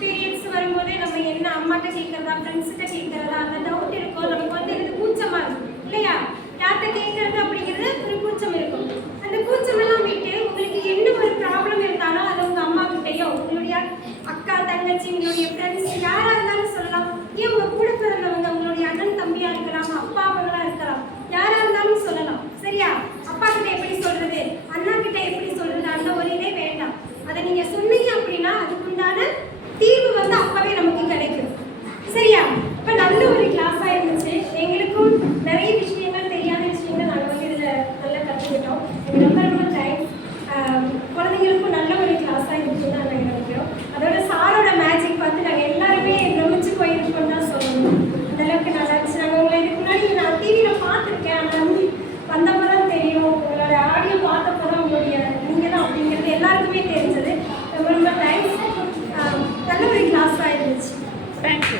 Periods வரும்போதே நம்ம என்ன அம்மாட்ட கேட்கறதா ஃப்ரெண்ட்ஸ்கிட்ட கேட்கறதா அந்த டவுட் இருக்கும். நமக்கு வந்து எனக்கு கூச்சமா இருக்கும் இல்லையா? யார்கிட்ட கேட்கறது அப்படிங்கிறது ஒரு கூச்சம் இருக்கும். அந்த கூச்சமெல்லாம் விட்டு உங்களுக்கு என்ன ஒரு ப்ராப்ளம் இருந்தாலும் அதை உங்க அம்மா கிட்டையோ உங்களுடைய அக்கா தங்கச்சி உங்களுடைய ஃப்ரெண்ட்ஸ் யாரா இருந்தாலும் சொல்லலாம். ஏன் உங்க கூட பிறந்தவங்க உங்களுடைய அண்ணன் தம்பியா இருக்கலாம், அப்பா அம்மாவா இருக்கலாம், யாரா இருந்தாலும் சொல்லலாம். சரியா? அப்பா கிட்ட எப்படி சொல்றது, அண்ணா கிட்ட எப்படி சொல்றது, அந்த ஒரு இதே வேண்டாம். அதை நீங்க சொன்னீங்க அப்படின்னா அதுக்குண்டான தீர்வு வந்து அப்பவே நமக்கு கிடைக்கும். சரியா? இப்ப நல்ல ஒரு கிளாஸா இருந்துச்சு. எங்களுக்கும் நிறைய விஷயங்கள் தெரியாத விஷயங்கள் நாங்கள் வந்து இதுல நல்லா கற்றுக்கிட்டோம். ரொம்ப ரொம்ப தேங்க்ஸ். குழந்தைங்களுக்கும் நல்ல ஒரு கிளாஸா இருந்துச்சுன்னு நாங்கள் நினைக்கிறோம். அதோட சாரோட மேஜிக் பார்த்து நாங்கள் எல்லாருமே பிரமிச்சு போயிருக்கோம் தான் சொல்லணும். அந்த அளவுக்கு நல்லா இருந்துச்சு. நாங்கள் உங்களை இதுக்கு முன்னாடி நான் டிவியில பார்த்துருக்கேன். ஆனால் வந்தப்பதான் தெரியும், உங்களோட ஆடியோ பார்த்தப்பதான் உங்களுடைய நீங்க தான் அப்படிங்கிறது எல்லாருக்குமே தெரிஞ்சது. ரொம்ப ரொம்ப தேங்க்ஸ். நல்ல ஒரு கிளாஸாக இருந்துச்சு. தேங்க்யூ.